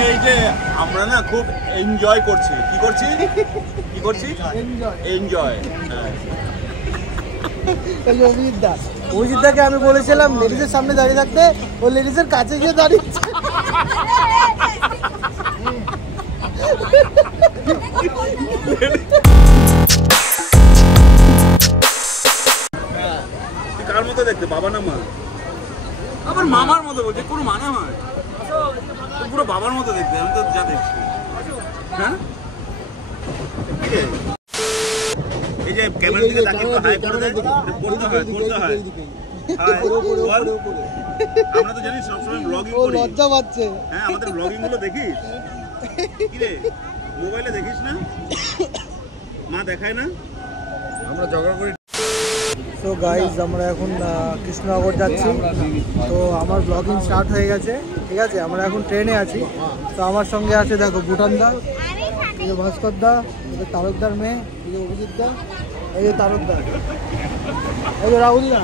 এই যে আমরা না খুব এনজয় করছি। কি করছি? কি করছি? এনজয়। অভিজিৎদাকে আমি বলেছিলাম লেডিজের সামনে দাঁড়িয়ে থাকতে, ও লেডিজের কাছে গিয়ে দাঁড়িয়েছে। তুই কার মতো দেখতে, বাবা না মা? আবার মামার মতো বলছে, কোনো মানে হয় পুরো বাবার মতো দেখতে। আমি তো যা দেখছি। হ্যাঁ, এই যে ক্যামেরা দিকে তাকিয়ে তো হাই করে দেয়, করতে হয় করতে হয়। আমরা তো জানি সবসময় ব্লগিং করি। লজ্জা পাচ্ছে। হ্যাঁ, আমাদের ব্লগিং গুলো দেখিস কি রে? মোবাইলে দেখিস না? মা দেখায় না? আমরা ঝগড়া করি। তো গাইজ আমরা এখন কৃষ্ণনগর যাচ্ছি। তো আমার ব্লগিং স্টার্ট হয়ে গেছে, ঠিক আছে। আমরা এখন ট্রেনে আছি। তো আমার সঙ্গে আছে দেখো ভুটানদা, এই যে ভাস্করদা, এই যে তারকদার মেয়ে, এই যে অভিজিৎদা, এই যে তারকদা, এই যে রাহুলদা,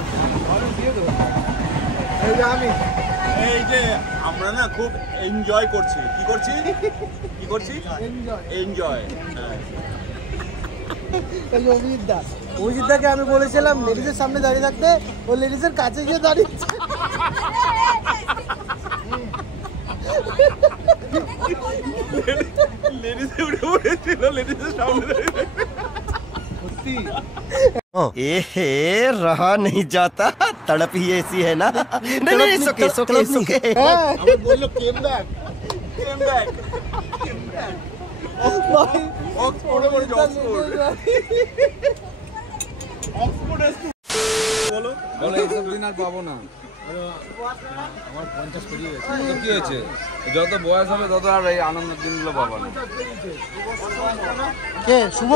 এই যে আমি। এই যে আমরা না খুব এনজয় করছি। কি করছি? কি করছি? এনজয়। এই যে অভিজিৎদাকে আমি বলেছিলাম লেডিজের সামনে দাঁড়িয়ে থাকতে, ও লেডিজের কাছে গিয়ে দাঁড়িয়েছে। লেডিজে উঠে পড়েছিল, লেডিজের সামনে দাঁড়িয়ে। रहा नहीं जाता, तड़प ही ऐसी है ना। नहीं, सुके सुके सुके। बोलो came back, came back, came back. Oxford बोलो, ऑक्सफोर्ड, ऑक्सफोर्ड। बोलो बोलो, এই সব দিন আর পাবো না। আমার 50 পেরিয়ে গেছে। তো কি হয়েছে? যত বয়স হবে তত আর এই আনন্দের দিনগুলো পাবো না। কে শুভ?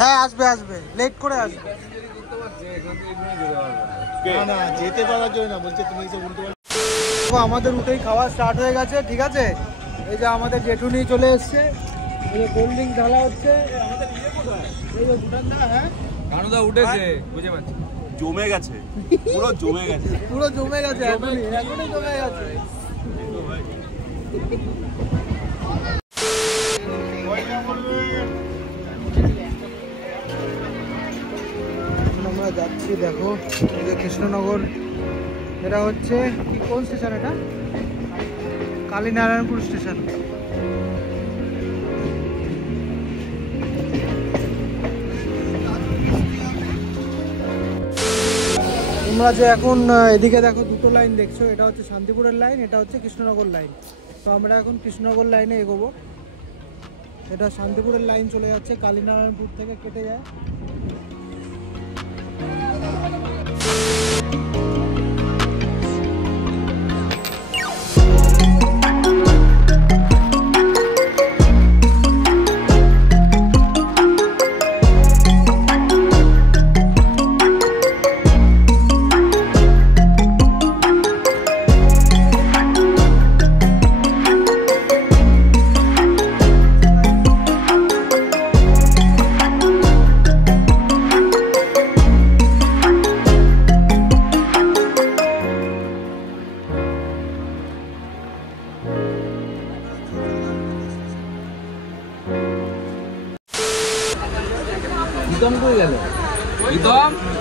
হ্যাঁ, আসবে আসবে, লেট করে আসবে। না না, যেতে পারার জন্য না, বলছে তুমি এসে উল্টো। আমাদের উঠেই খাওয়া স্টার্ট হয়ে গেছে, ঠিক আছে। এই যে আমাদের জেঠুনি চলে এসছে, এই যে কোল্ড ড্রিঙ্ক ঢালা হচ্ছে। এই যে ভুটানদা, হ্যাঁ কানুদা উঠেছে, বুঝে পাচ্ছি। জমে গেছে, পুরো জমে গেছে, পুরো জমে গেছে, এখনই জমে গেছে। আমরা যাচ্ছি, দেখো এই যে কৃষ্ণনগর। এটা হচ্ছে কি, কোন স্টেশন এটা? কালীনারায়ণপুর স্টেশন। তোমরা যে এখন এদিকে দেখো দুটো লাইন দেখছো, এটা হচ্ছে শান্তিপুরের লাইন, এটা হচ্ছে কৃষ্ণনগর লাইন। তো আমরা এখন কৃষ্ণনগর লাইনে এগোবো। এটা শান্তিপুরের লাইন চলে যাচ্ছে, কালীনারায়ণপুর থেকে কেটে যায়।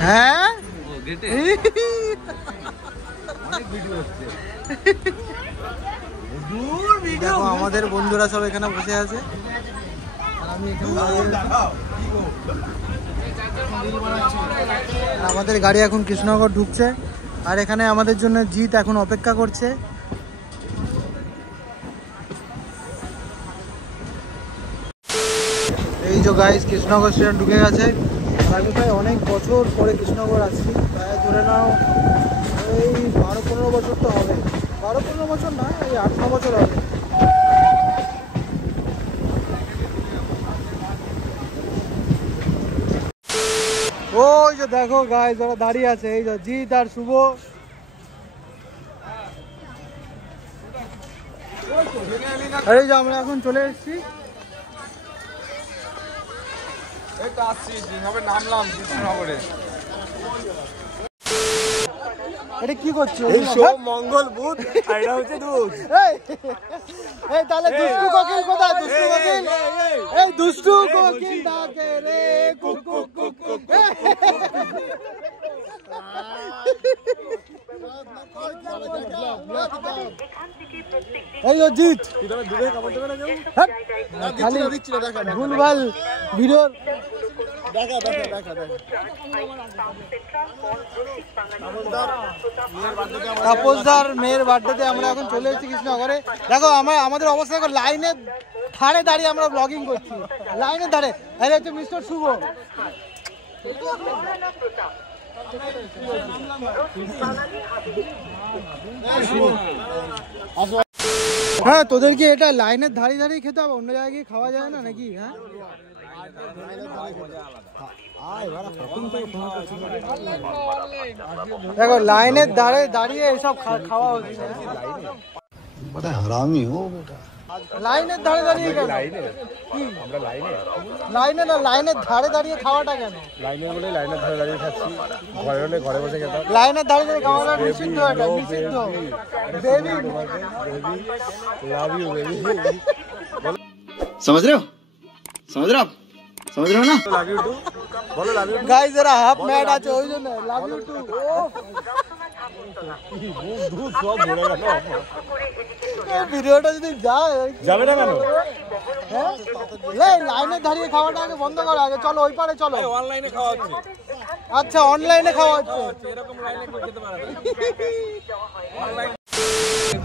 হ্যাঁ, দেখো আমাদের বন্ধুরা সব এখানে বসে আছে, আর আমি এখানে আমাদের গাড়ি এখন কৃষ্ণনগর ঢুকছে। আর এখানে আমাদের জন্য জিৎ এখন অপেক্ষা করছে। এই যে গাইস কৃষ্ণনগর স্টেশন ঢুকে গেছে। আর আমি প্রায় অনেক বছর পরে কৃষ্ণনগর আসছি, প্রায় ধরে নাও এই 12-15 বছর তো হবে। 12-15 বছর না, এই 8-9 বছর হবে। ওই যে দেখো গাইস ওরা দাঁড়িয়ে আছে, এই যে জিৎ আর শুভ। আর এই যে আমরা এখন চলে এসেছি, নামলাম কৃষ্ণনগরে। এটা কি করছো? এই সব মঙ্গল বুধ আর এটা হচ্ছে দুধ। এই তাহলে দুষ্টু কোকিল কোথায়? দুষ্টু কোকিল, এই দুষ্টু কোকিল ডাকে রে কুক কুক কুক কুক। এই অজিত খালি ভুলভাল ভিডিও তাপসদার মেয়ের বার্থডেতে আমরা এখন চলে এসেছি কৃষ্ণনগরে। দেখো আমাদের অবস্থা দেখো, লাইনের ধারে দাঁড়িয়ে আমরা ব্লগিং করছি, লাইনের ধারে। আরে হচ্ছে মিস্টার শুভ। হ্যাঁ, তোদেরকে এটা লাইনের ধারে দাঁড়িয়ে খেতে হবে, অন্য জায়গায় গিয়ে খাওয়া যায় না নাকি? হ্যাঁ, দেখো লাইনের ধারে দাঁড়িয়ে এসব খাওয়া হচ্ছে। हरामी हो बेटा। লাইনের ধারে দাঁড়িয়ে কেন? লাইনে না, লাইনের ধারে দাঁড়িয়ে খাওয়াটা কেন? লাইনের বলে লাইনের ধারে দাঁড়িয়ে খাচ্ছি, ঘরে হলে ঘরে বসে খেতাম। লাইনের ধারে দাঁড়িয়ে খাওয়াটা নিষিদ্ধ, এটা নিষিদ্ধ। Baby love you baby. समझ रहे हो? समझ रहे हो आप? समझ रहे हो ना? লাভ ইউ টু বলো, লাভ ইউ। গাইস এরা হাফ ম্যাড আছে ওই জন্য লাভ ইউ টু। দুধ সব ভরে গেল। ভিডিওটা যদি যায় যাবে না কেন? হ্যাঁ, এই লাইনের দাঁড়িয়ে খাওয়াটা আগে বন্ধ করো, আগে চলো ওই পারে চলো। অনলাইনে খাওয়া হচ্ছে, আচ্ছা অনলাইনে খাওয়া হচ্ছে। এরকম লাইনে কেউ খেতে পারে না।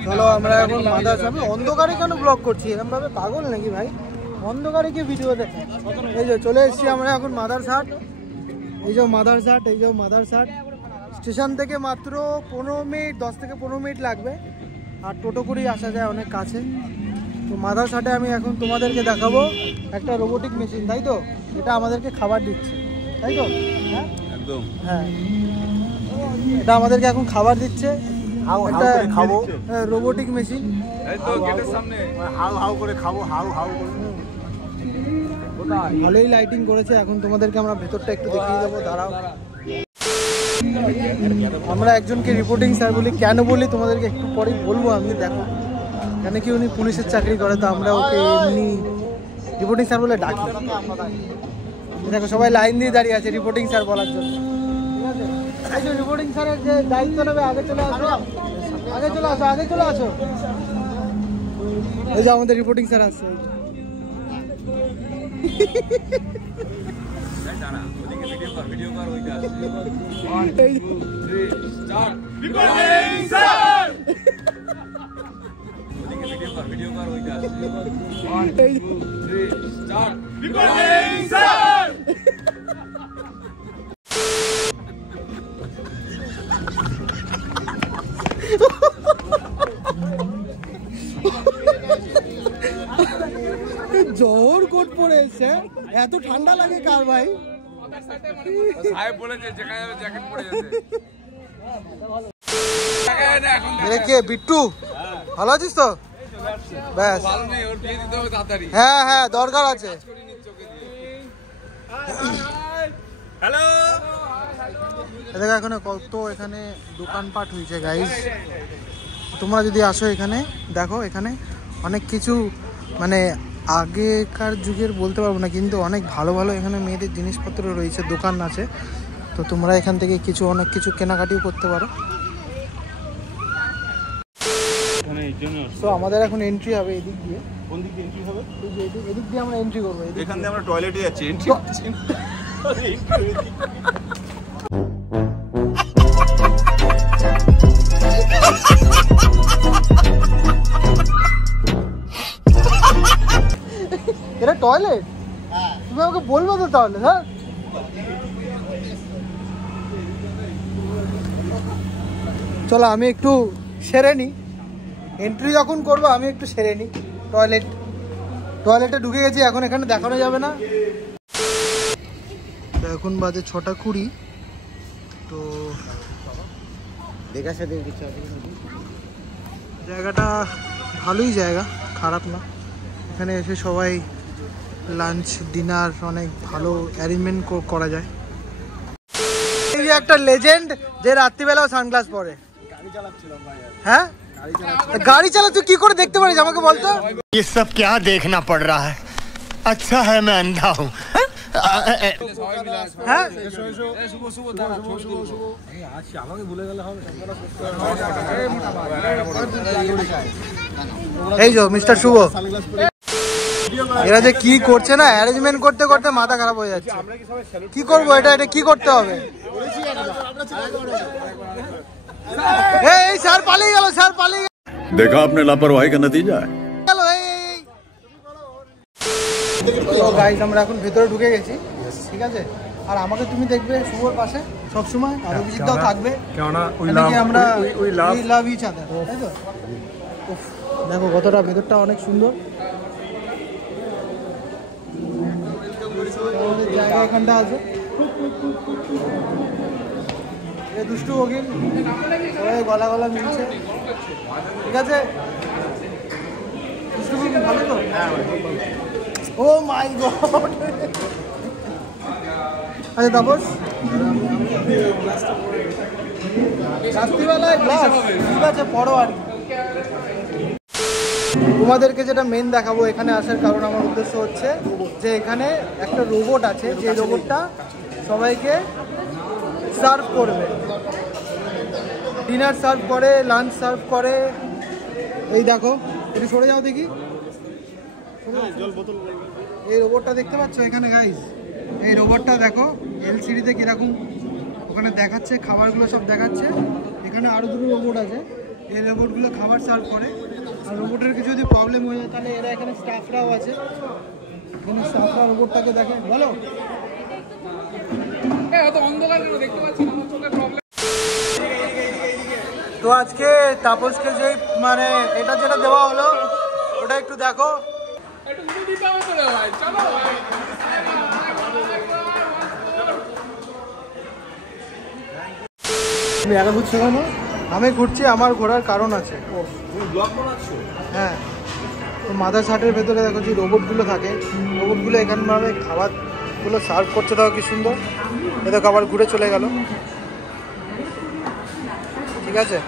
চলো আমরা এখন মাদার সামনে। অন্ধকারে কেন ব্লগ করছি এরকম ভাবে? পাগল নাকি ভাই? অন্ধকারে কি ভিডিও দেখে? এই যে চলে এসেছি আমরা এখন মাদারসাট। এই যে মাদারসাট, এই যে মাদারসাট স্টেশন থেকে মাত্র 15 মিনিট, 10 থেকে 15 মিনিট লাগবে। আর টোটো করেই আসা যায় অনেক কাছে। তো মাদারসাটে আমি এখন তোমাদেরকে দেখাবো একটা রোবোটিক মেশিন, তাই তো? এটা আমাদেরকে খাবার দিচ্ছে, তাই তো? হ্যাঁ একদম। হ্যাঁ, এটা আমাদেরকে এখন খাবার দিচ্ছে। একটা খাবো রোবোটিক মেশিন। এই তো গেটের সামনে হাউ হাউ করে খাবো, হাউ হাউ করে। ভালোই লাইটিং করেছে। এখন তোমাদেরকে আমরা ভেতরটা একটু দেখিয়ে দেবো, দাঁড়াও। আমরা একজনকে রিপোর্টিং স্যার বলি, কেন বলি তোমাদেরকে একটু পরেই বলবো আমি। দেখো কেন কি, উনি পুলিশের চাকরি করে, তো আমরা ওকে এমনি রিপোর্টিং স্যার বলে ডাকি। দেখো সবাই লাইন দিয়ে দাঁড়িয়ে আছে রিপোর্টিং স্যার বলার জন্য, ঠিক আছে? এই যে রিপোর্টিং স্যারের যে দায়িত্ব নেবে, আগে চলে আসো, আগে চলে আসো, আগে চলে আসো। এই যে আমাদের রিপোর্টিং স্যার আসছে। ভিডিও কর ওইটা আসছে। ভিডিও কর ওইটা জোর কোট পরে এসছে, এত ঠান্ডা লাগে কার ভাই? সাহেব বলেছে যেখানে যাবে জ্যাকেট পরে যেতে। এরে কে বিট্টু? ভালো আছিস তো? ব্যাস, ভালো নেই, ওর বিয়ে দিতে হবে তাড়াতাড়ি। হ্যাঁ হ্যাঁ দরকার আছে। হ্যালো, দেখো এখানে কত এখানে দোকানপাট হয়েছে গাইস। তোমরা যদি আসো এখানে দেখো, এখানে অনেক কিছু মানে আগেকার যুগের বলতে পারবো না, কিন্তু অনেক ভালো ভালো এখানে মেয়েদের জিনিসপত্র রয়েছে, দোকান আছে। তো তোমরা এখান থেকে অনেক কিছু কেনাকাটিও করতে পারো। তো আমাদের এখন এন্ট্রি হবে এদিক দিয়ে। কোন দিক দিয়ে এন্ট্রি হবে? এদিক দিয়ে আমরা এন্ট্রি করবো। এখান দিয়ে আমরা টয়লেটে যাচ্ছি, এন্ট্রি করছি না। এটা টয়লেট? তুমি আমাকে বলবো তো তাহলে। হ্যাঁ চলো আমি একটু সেরে নিই, এন্ট্রি যখন করবো আমি একটু সেরে নিই। টয়লেটে ঢুকে গেছি, এখন এখানে দেখানো যাবে না। এখন বাজে 6:20। তো জায়গাটা ভালোই জায়গা, খারাপ না। এখানে এসে সবাই লাঞ্চ ডিনার অনেক ভালো অ্যারেঞ্জমেন্ট করা যায়। এই যে একটা লেজেন্ড যে রাত্রিবেলাও সানগ্লাস পরে। হ্যাঁ গাড়ি চালা তুই কি করে দেখতে পারিস আমাকে বলতো? ये सब क्या देखना पड़ रहा है? अच्छा है मैं अंधा हूँ। হ্যাঁ এই যে মিস্টার শুভ, এরা যে কি করছে না, অ্যারেঞ্জমেন্ট করতে করতে মাথা খারাপ হয়ে যাচ্ছে। কি করবো এটা কি করতে হবে? এই স্যার পালিয়ে গেল, স্যার পালিয়ে গেল। देखा आपने लापरवाही का नतीजा है। তো গাইস আমরা এখন ভেতরে ঢুকে গেছি, ঠিক আছে? আর আমাকে তুমি দেখবে শুভর পাশে সবসময়, আর অভিজিৎটাও থাকবে, কেননা আমরা উই লাভ ইচ আদার, তাই তো? উফ, দেখো কতটা ভেতরটা অনেক সুন্দর। আমাদের জায়গা এখানটা আছে। এ দুষ্টু ওকিল সবাই গলা গলা মিলছে, ঠিক আছে? দুষ্টু ওকিল ভালো তো? ও মাই গড। আচ্ছা তাপস, রাত্রিবেলায় গ্লাস, ঠিক আছে পড়ো। আর তোমাদেরকে যেটা মেন দেখাবো এখানে আসার কারণ, আমার উদ্দেশ্য হচ্ছে যে এখানে একটা রোবট আছে, যে রোবটটা সবাইকে সার্ভ করবে, ডিনার সার্ভ করে, লাঞ্চ সার্ভ করে। এই দেখো, একটু সরে যাও দেখি, এই রোবটটা দেখতে পাচ্ছ এখানে গাইস? এই রোবটটা দেখো এলসিডিতে কিরকম ওখানে দেখাচ্ছে, খাবারগুলো সব দেখাচ্ছে। এখানে আরও দুটো রোবট আছে, এই রোবটগুলো খাবার সার্ভ করে। আর রোবটের কিছু যদি প্রবলেম হয়ে যায় তাহলে এরা এখানে স্টাফরাও আছে, এখানে স্টাফরা রোবটটাকে দেখে। বলো তো আজকে তাপসকে যেই মানে এটা যেটা দেওয়া হলো ওটা একটু দেখো। তুমি একা ঘুরছো কেন? আমি ঘুরছি, আমার ঘোরার কারণ আছে। হ্যাঁ, তো মাদার শার্টের ভেতরে দেখো যে রোবটগুলো থাকে, রোবটগুলো এখানভাবে খাবারগুলো সার্ভ করছে। দেখো কি সুন্দর, এ তো খাবার ঘুরে চলে গেল, ঠিক আছে?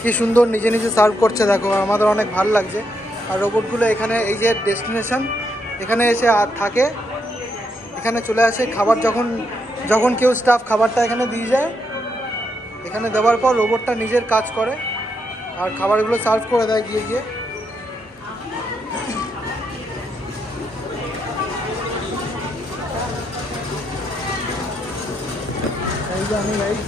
কি সুন্দর নিজে নিজে সার্ভ করছে দেখো, আমাদের অনেক ভালো লাগছে। আর রোবটগুলো এখানে এই যে ডেস্টিনেশন, এখানে এসে আর থাকে, এখানে চলে আসে। খাবার যখন কেউ স্টাফ খাবারটা এখানে দিয়ে যায়, এখানে দেওয়ার পর রোবটটা নিজের কাজ করে আর খাবারগুলো সার্ভ করে দেয় গিয়ে গিয়ে। আমি গাইস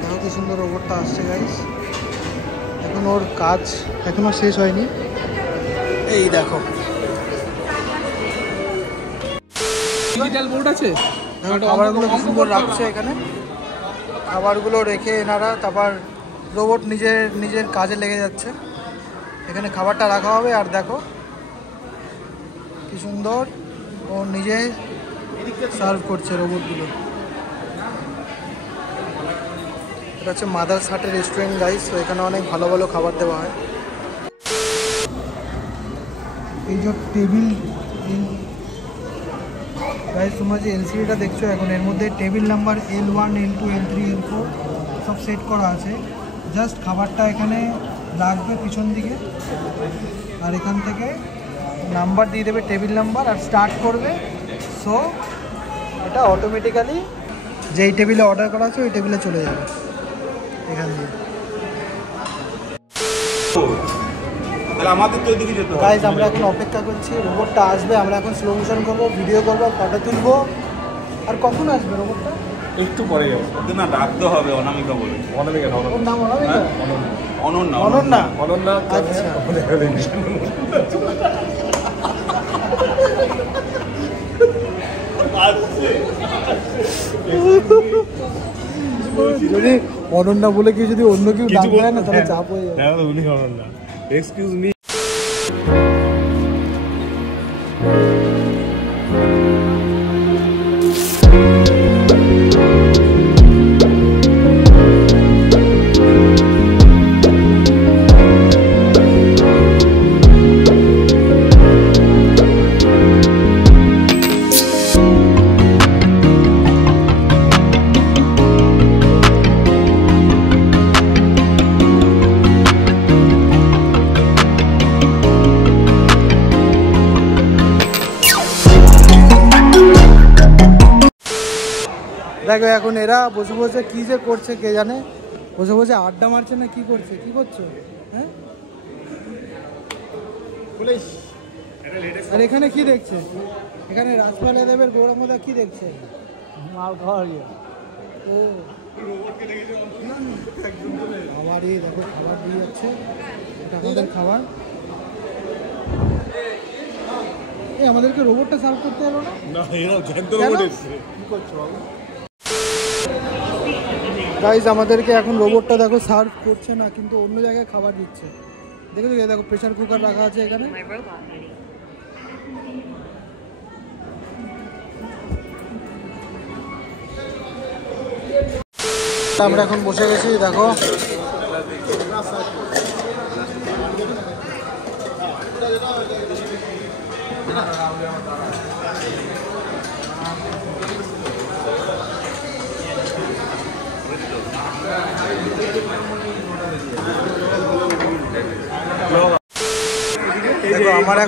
দেখো কি সুন্দর রোবটটা আসছে গাইস। এখন ওর কাজ এখনো শেষ হয়নি, এই দেখো ডিজিটাল বোর্ড আছে, খাবারগুলো কি সুন্দর রাখছে এখানে। খাবারগুলো রেখে এনারা তারপর রোবট নিজের কাজে লেগে যাচ্ছে। এখানে খাবারটা রাখা হবে আর দেখো কি সুন্দর ও নিজে সার্ভ করছে রোবটগুলো। এটা হচ্ছে মাদার শার্টের রেস্টুরেন্ট গাইস, তো এখানে অনেক ভালো ভালো খাবার দেওয়া হয়। এই যে টেবিল গাইস, তোমরা যে এলসিডিটা দেখছো এখন, এর মধ্যে table number L1, L2, L3, L4 সব সেট করা আছে। জাস্ট খাবারটা এখানে রাখবে পিছন দিকে, আর এখান থেকে নাম্বার দিয়ে দেবে, টেবিল নাম্বার, আর স্টার্ট করবে। সো এটা অটোমেটিক্যালি যেই টেবিলে অর্ডার করা আছে ওই টেবিলে চলে যাবে এখান দিয়ে। গাইস আমরা এখন অপেক্ষা করছি, রোবটটা আসবে, আমরা এখন স্লো মোশন করবো, ভিডিও করবো, ফটো তুলবো। আর কখন আসবে রোবটটা? একটু পরে যাবে না, ডাকতে হবে অনামিকা বলে। অনামিকা না, ওর নাম অনামিকা? অনন্যা। অনন্যা, অনন্যা। আচ্ছা। যদি অনন্যা বলে কেউ যদি অন্য কেউ ডাক দেয় না তাহলে চাপ হয়ে যাবে। উনি অনন্যা। Excuse me. দেখো এখন এরা বসে বসে কি যে করছে কে জানে, বসে বসে আড্ডা মারছে না কি করছে, কি করছো? হ্যাঁ, আর এখানে কি দেখছে? এখানে রাজপাল দেবের গৌরাঙ্গদা কি দেখছে? মাল খাওয়ার ইয়ে। ও খাবারই দেখো, খাবার দিয়ে যাচ্ছে, এটা আমাদের খাবার। এই আমাদেরকে রোবটটা সার্ভ করতে হলো না? গাইস আমাদেরকে এখন রোবটটা দেখো সার্ভ করছে না, কিন্তু অন্য জায়গায় খাবার দিচ্ছে। দেখেছো, দেখো প্রেসার কুকার রাখা আছে এখানে। আমরা এখন বসে গেছি দেখো। আমার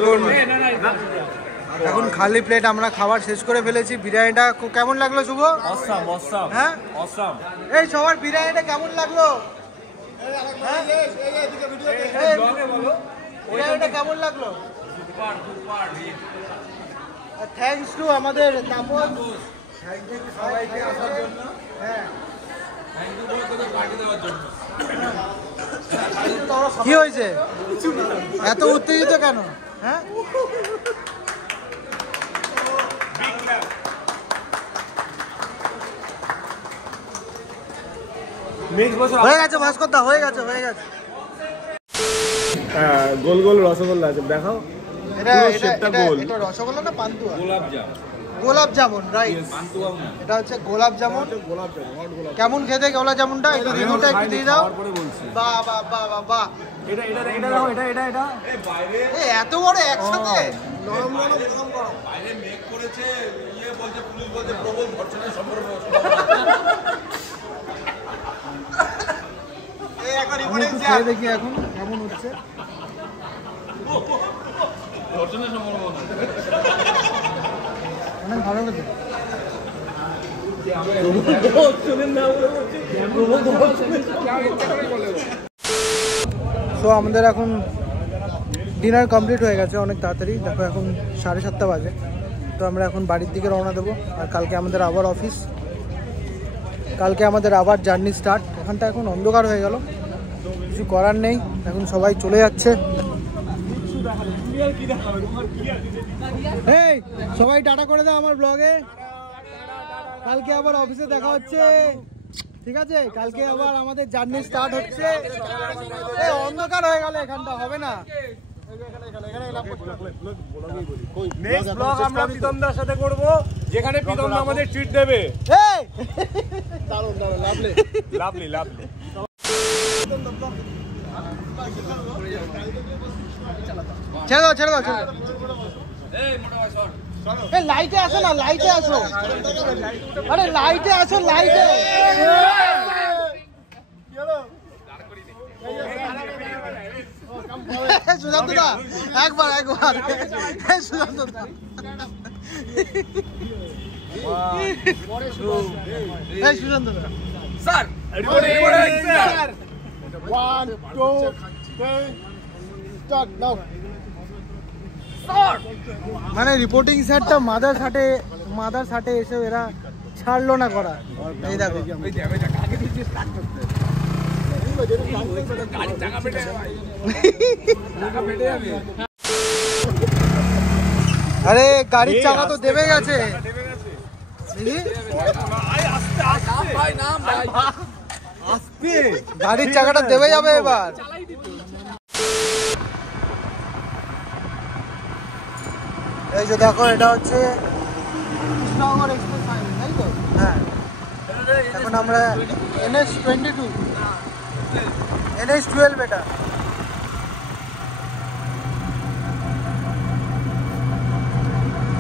এখন খালি প্লেট, আমরা খাবার শেষ করে ফেলেছি। বিরিয়ানিটা কেমন লাগলো শুভ? হ্যাঁ এই সবার বিরিয়ানিটা কেমন লাগলো? বিরিয়ানিটা কেমন লাগলো? থ্যাংকস টু আমাদের তাপস, সবাইকে আসার জন্য। হ্যাঁ কি হয়েছে, এত উত্তেজিত কেন? হ্যাঁ হয়ে গেছে ভাস্করদা, হয়ে গেছে হয়ে গেছে। হ্যাঁ গোল গোল রসগোল্লা আছে, দেখাও। এটা রসগোল্লা না পান্তুয়া? গোলাপ জামুন, রাইট। এটা হচ্ছে গোলাপ জামুন। কেমন খেতে গোলাপ জামুনটা? একটু রিভিউটা একটু দিয়ে দাও। বাহ বাহ বাহ বাহ বাহ। এটা এত বড় একসাথে নরম নরম গরম গরম। বাইরে মেঘ করেছে, ইয়ে বলছে, পুলিশ বলছে প্রবল ধর্ষণের সম্ভাবনা। এই এখন রিপোর্টিং খেয়ে দেখি এখন কেমন হচ্ছে। ধর্ষণের সম্ভাবনা অনেক ভালো হয়েছে। তো আমাদের এখন ডিনার কমপ্লিট হয়ে গেছে অনেক তাড়াতাড়ি। দেখো এখন 7:30 বাজে। তো আমরা এখন বাড়ির দিকে রওনা দেবো। আর কালকে আমাদের আবার অফিস, কালকে আমাদের আবার জার্নি স্টার্ট। এখানটা এখন অন্ধকার হয়ে গেল, কিছু করার নেই, এখন সবাই চলে যাচ্ছে। এই সবাই টাটা করে দাও আমার ব্লগে। কালকে আবার অফিসে দেখা হচ্ছে, ঠিক আছে? কালকে আবার আমাদের জার্নি স্টার্ট হচ্ছে। এই অন্ধকার হয়ে গেল, এখানটা হবে না। নেক্সট ব্লগ আমরা প্রীতমদার সাথে করব, যেখানে প্রীতমদা আমাদের ট্রিট দেবে। এই দারুণ দারুণ, লাভলি লাভলি লাভলি। ছেড়ে দাও ছেড়ে দাও ছেড়ে দাও। এই লাইটে আসো না, লাইটে আসো। আরে লাইটে আসো, লাইটে। সুশান্ত দা একবার একবার, সুশান্ত দা সুশান্ত দা স্যার। 1 2 3 start now. মানে রিপোর্টিং স্যারটা মাদার সাটে এসে এরা ছাড়লো না করা। এই দেখো আরে গাড়ির চাকা তো দেবে গেছে। গাড়ির চাকাটা দেবে যাবে এবার। এই যে দেখো, এটা হচ্ছে কৃষ্ণনগর এক্সপ্রেস হাইওয়ে, তাই তো? হ্যাঁ, এখন আমরা NH-22 NH-12 এটা।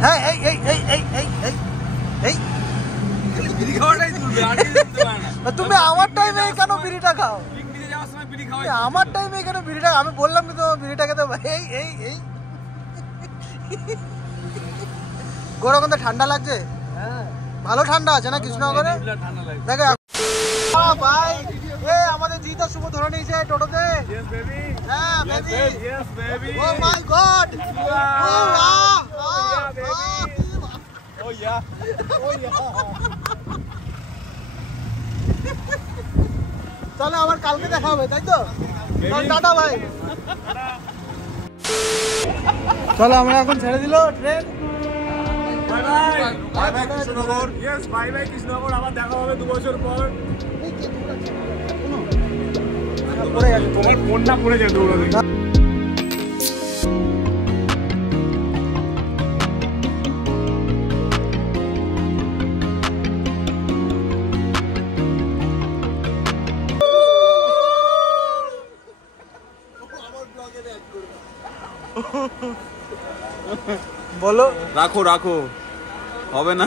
হ্যাঁ এই এই এই এই এই এই এই তুমি আমার টাইমে কেন বিড়িটা খাও? আমার টাইমে কেন বিড়িটা? আমি বললাম কি তোমার বিড়িটা খেতে? এই এই এই গরম ঠান্ডা লাগছে। ভালো ঠান্ডা আছে না কৃষ্ণনগরে? দেখো ভাই আমাদের জিত শুভ ধরে নিয়েছে টোটোতে। হ্যাঁ বেবি, ও মাই গড, চলো আবার কালকে দেখা হবে, তাই তো? টাটা ভাই। চলো আমরা এখন ছেড়ে দিল train. Bye bye Krishnanagar. Yes bye bye Krishnanagar, আবার দেখা হবে 2 বছর পর। তোমার ফোনটা পড়ে যায় দৌড়াতে। বলো রাখো রাখো, হবে না।